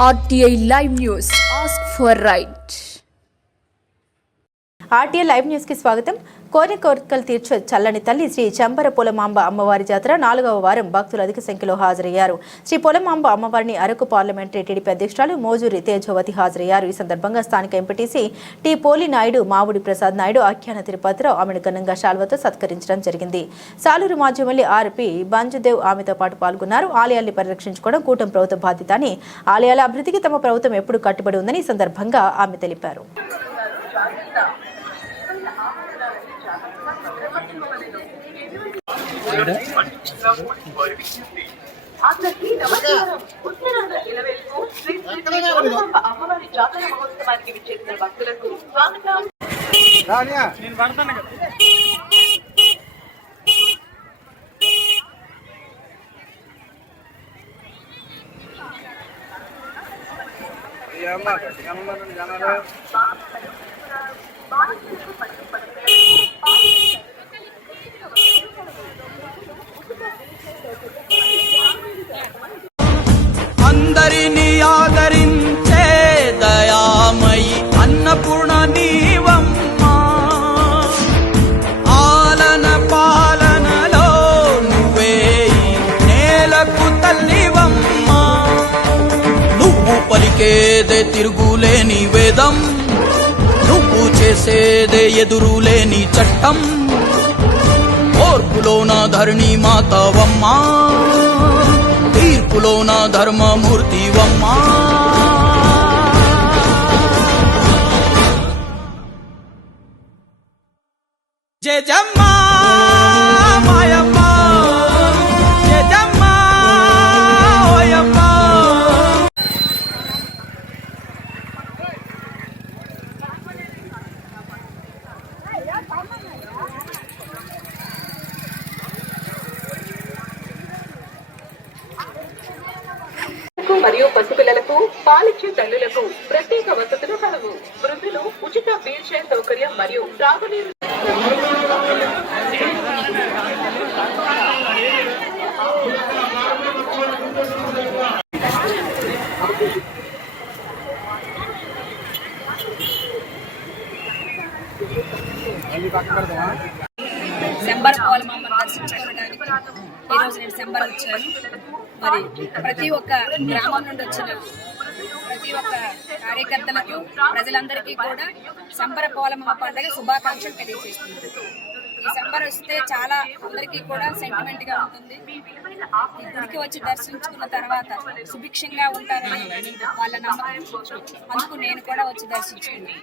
RTI Live News. Ask for right. RTI Live News की स्वागतम. కోరికలు తీర్చే చల్లని తల్లి శ్రీ చంబర పోలమాంబ అమ్మవారి జాతర 4వ వారం భక్తులు అధిక సంఖ్యలో హాజరయ్యారు. శ్రీ పోలమాంబ అమ్మవారిని అరకు పార్లమెంటరీ టీడీపీ అధ్యక్షురాలు మోజూరి తేజవతి హాజరయ్యారు. ఈ సందర్భంగా స్థానిక ఎంపీటీసీ టి పోలి నాయుడు, మావుడి ప్రసాద్ నాయుడు, ఆఖ్యాన తిరుపతిరావు ఆమెను ఘనంగా శాల్వతో సత్కరించడం జరిగింది. సాలూరు మాజీ ఆర్పి బంజుదేవ్ ఆమెతో పాటు పాల్గొన్నారు. ఆలయాల్ని పరిరక్షించుకోవడం కూటమి ప్రభుత్వ బాధ్యత అని, ఆలయాల అభివృద్ధికి తమ ప్రభుత్వం ఎప్పుడు కట్టుబడి ఉందని ఈ సందర్భంగా ఆమె తెలిపారు. అమ్మవారి జాతర మహోత్సవానికి విచ్చేసిన భక్తులకు స్వాగతం. అందరిని ఆదరించే దయామయి అన్నపూర్ణ నీవమ్మా, ఆలన పాలనలో నువ్వే నేలకు తల్లివమ్మా. నువ్వు పలికేదే తిరుగులేని వేదం, నువ్వు చేసేదే ఎదురులేని చట్టం. ఓర్పులోన ధరణి మాతవమ్మా, తీర్పులోన ధర్మమూర్తివమ్మా. జయజమ్మా మాయమ్మ, జయజమ్మా ఓయమ్మ. మరియు పసిపిల్లలకు పాలిచ్చే తల్లులకు ప్రత్యేక వసతులు కలవు. వృద్ధులు ఉచిత వీల్ చైర్ సౌకర్యం మరియు త్రాగునీరు. శంబర పోలమాంబను దర్శించుకోవడానికి ఈరోజు నేను శంబర వచ్చాను. మరి ప్రతి ఒక్క గ్రామం నుండి వచ్చిన ప్రతి ఒక్క కార్యకర్తలకు, ప్రజలందరికీ కూడా శంబర పోలమాంబ పండుగ శుభాకాంక్షలు తెలియజేస్తుంది. ఈ శంబర వస్తే చాలా అందరికీ కూడా సెంటిమెంట్ గా ఉంటుంది. ఈ గుడికి వచ్చి దర్శించుకున్న తర్వాత సుభిక్షంగా ఉంటారని వాళ్ళ నమ్మకం. అందుకు నేను కూడా వచ్చి దర్శించుకున్నాను.